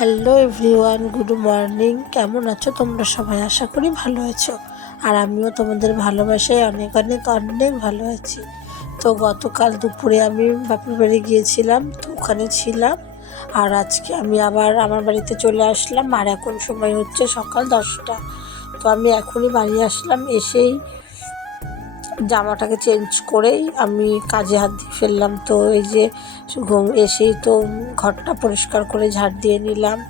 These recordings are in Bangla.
Hello everyone, good morning. কেমন আছো তোমরা সবাই? আশা করি ভালো আছো। আর আমিও তোমাদের ভালোবাসায় অনেক অনেক অনেক ভালো আছি। তো গতকাল দুপুরে আমি বাপের বাড়ি গিয়েছিলাম, তো ওখানে ছিলাম। আর আজকে আমি আবার আমার বাড়িতে চলে আসলাম। আর এখন সময় হচ্ছে সকাল দশটা। তো আমি এখনই বাড়ি আসলাম, এসেই জামাটাকে চেঞ্জ করেই আমি কাজে হাত দিয়ে ফেললাম। তো এই যে ঘুম- এসেই তো ঘরটা পরিষ্কার করে ঝাড় দিয়ে নিলাম।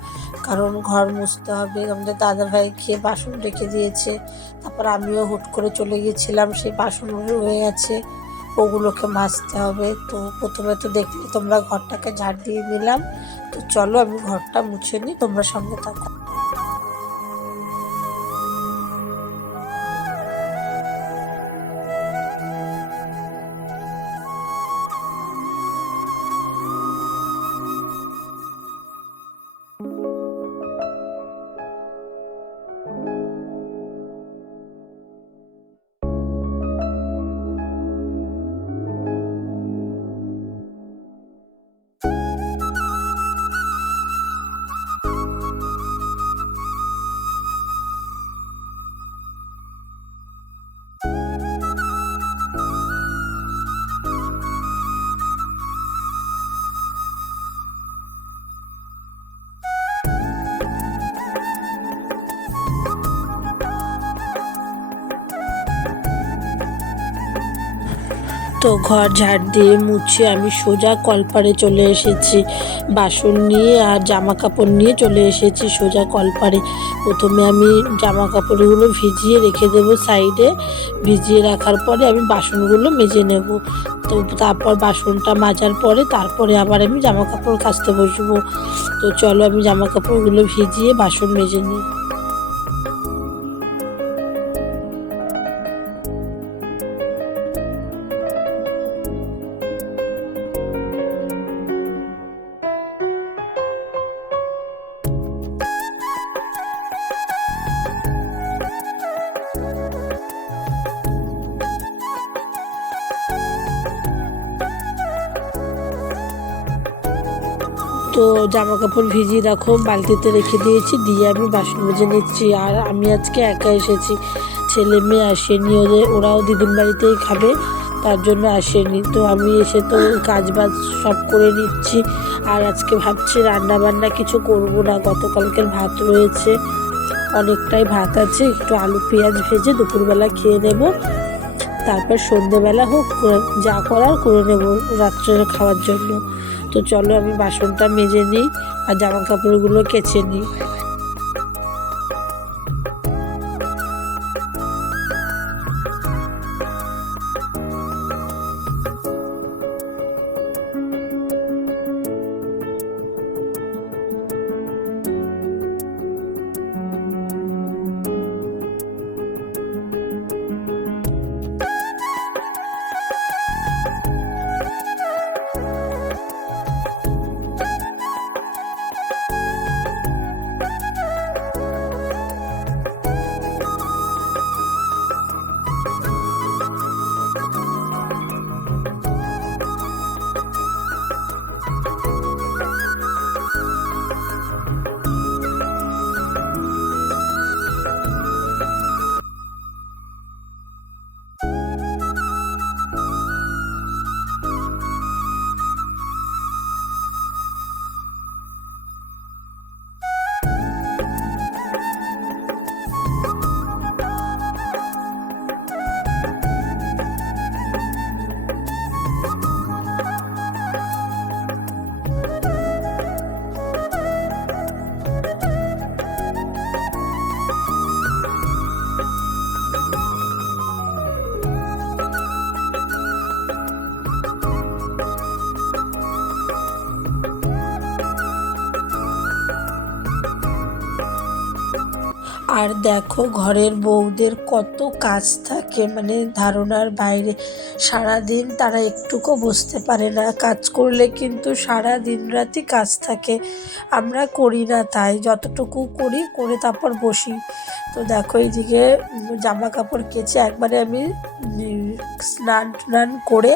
কারণ ঘর মুছতে হবে। আমাদের দাদা ভাই খেয়ে বাসন রেখে দিয়েছে। তারপর আমিও হুট করে চলে গিয়েছিলাম। সেই বাসন হয়ে আছে ওগুলোকে মাজতে হবে। তো প্রথমে তো দেখলে তোমরা ঘরটাকে ঝাড় দিয়ে নিলাম। তো চলো আমি ঘরটা মুছে নিই। তোমরা সঙ্গে থাকো। তো ঘর ঝাড় দিয়ে মুছে আমি সোজা কলপারে চলে এসেছি। বাসন নিয়ে আর জামা কাপড় নিয়ে চলে এসেছি সোজা কলপারে। প্রথমে আমি জামা কাপড়গুলো ভিজিয়ে রেখে দেবো সাইডে। ভিজিয়ে রাখার পরে আমি বাসনগুলো মেজে নেব। তো তারপর বাসনটা মাজার পরে তারপরে আবার আমি জামা কাপড় কাচতে বসবো। তো চলো আমি জামা কাপড়গুলো ভিজিয়ে বাসন মেজে নিই। তো জামা কাপড় ভিজিয়ে রাখো, বালতিতে রেখে দিয়েছি, দিয়ে আমি বাসন মেজে নিচ্ছি। আর আমি আজকে একা এসেছি, ছেলে মেয়ে আসেনি, ওদের, ওরাও দিদির বাড়িতেই খাবে, তার জন্য আসেনি। তো আমি এসে তো কাজ বাজ সব করে নিচ্ছি, আর আজকে ভাবছি রান্না বান্না কিছু করব না, গতকালকের ভাত রয়েছে, অনেকটাই ভাত আছে, একটু আলু পেঁয়াজ ভেজে দুপুরবেলা খেয়ে নেব, তারপর সন্ধেবেলা হোক, যা করার করে নেব রাত্রে খাওয়ার জন্য। তো চলো আমি বাসনটা মেজে নিই আর জামা কাপড়গুলো কেচে নিই। আর দেখো ঘরের বউদের কত কাজ থাকে মানে ধারণার বাইরে। সারাদিন তারা একটুকু বসতে পারে না। কাজ করলে কিন্তু সারা দিন রাতি কাজ থাকে। আমরা করি না তাই, যতটুকু করি করে তারপর বসি। তো দেখো এইদিকে জামা কাপড় কেচে একবারে আমি স্নান টান করে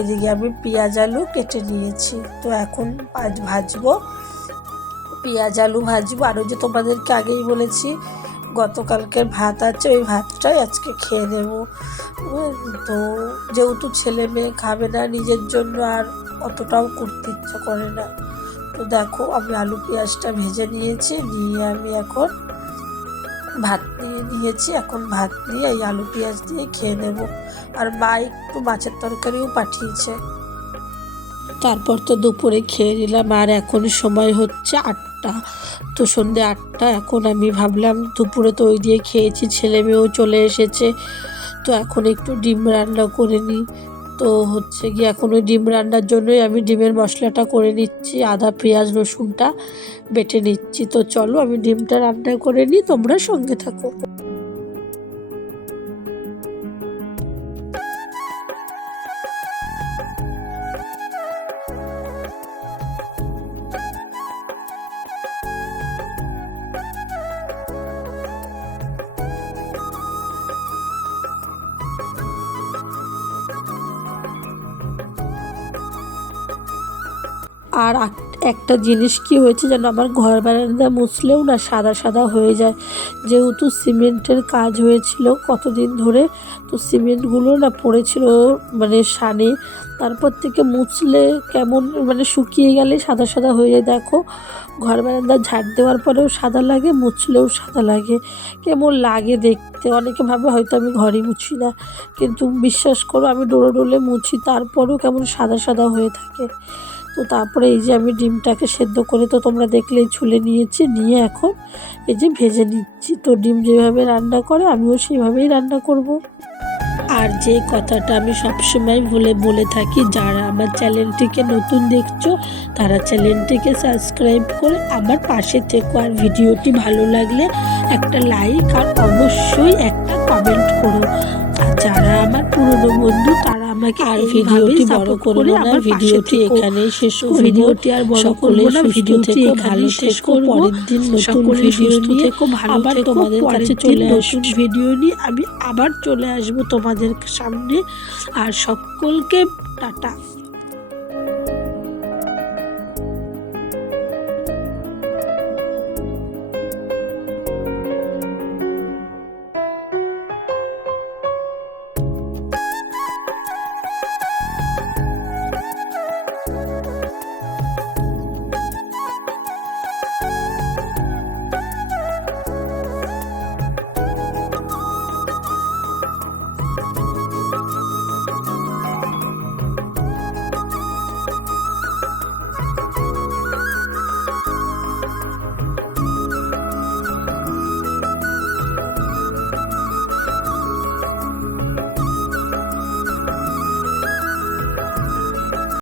এদিকে আমি পেঁয়াজ আলু কেটে নিয়েছি। তো এখন ভাজবো। পেঁয়াজ আলু ভাজবো। আরও যে তোমাদেরকে আগেই বলেছি গতকালকের ভাত আছে, ওই ভাতটাই আজকে খেয়ে নেব। তো যেহেতু ছেলে মেয়ে খাবে না, নিজের জন্য আর অতটাও করতে ইচ্ছা করে না। তো দেখো, আমি আলু পেঁয়াজটা ভেজে নিয়েছি, নিয়ে আমি এখন ভাত নিয়ে নিয়েছি। এখন ভাত দিয়ে এই আলু পেঁয়াজ দিয়ে খেয়ে নেব। আর মা একটু মাছের তরকারিও পাঠিয়েছে। তারপর তো দুপুরে খেয়ে নিলাম। আর এখন সময় হচ্ছে আটটা। তো সন্ধে আটটা, এখন আমি ভাবলাম দুপুরে তো ওই দিয়ে খেয়েছি, ছেলে মেয়েও চলে এসেছে। তো এখন একটু ডিম রান্না করে নিই। তো হচ্ছে গিয়ে এখন ওই ডিম রান্নার জন্যই আমি ডিমের মশলাটা করে নিচ্ছি, আদা, পেঁয়াজ, রসুনটা বেটে নিচ্ছি। তো চলো আমি ডিমটা রান্না করে নিই, তোমরা সঙ্গে থাকো। আর একটা জিনিস কি হয়েছে যেন আমার ঘর বারান্দা মুছলেও না, সাদা সাদা হয়ে যায়। যেহেতু সিমেন্টের কাজ হয়েছিল কতদিন ধরে, তো সিমেন্টগুলো না পড়েছিল মানে সানে। তারপর থেকে মুছলে কেমন মানে শুকিয়ে গেলে সাদা সাদা হয়ে যায়। দেখো, ঘর বারান্দা ঝাড় দেওয়ার পরেও সাদা লাগে, মুছলেও সাদা লাগে। কেমন লাগে দেখতে। অনেকে ভাবে হয়তো আমি ঘরই মুছি না, কিন্তু বিশ্বাস করো আমি ডোলে ডোলে মুছি, তারপরেও কেমন সাদা সাদা হয়ে থাকে। তো তারপরে এই যে আমি ডিমটাকে সেদ্ধ করে তো তোমরা দেখলেই ছুলে নিয়েছি, নিয়ে এখন এই যে ভেজে নিচ্ছি। তো ডিম যেভাবে রান্না করে আমিও সেইভাবেই রান্না করব। আর যে কথাটা আমি সবসময় বলে বলে থাকি, যারা আমার চ্যানেলটিকে নতুন দেখছ, তারা চ্যানেলটিকে সাবস্ক্রাইব করে আমার পাশে থেকো। আর ভিডিওটি ভালো লাগলে একটা লাইক আর অবশ্যই একটা কমেন্ট করো। যারা আমার পুরনো বন্ধু তারা আমাকে আর ভিডিওটি বড় করে না আমার ভিডিওটি এখানে এখানেই শেষ ভিডিওটি আর বড় না ভিডিও ভিডিওটি থেকো এখানেই ভালো শেষ করব। পরের দিন নতুন ভিডিও নিয়ে খুব ভালো আবার তোমাদের কাছে চলে নতুন ভিডিও নিয়ে আমি আবার চলে আসব তোমাদের সামনে। আর সকলকে টাটা।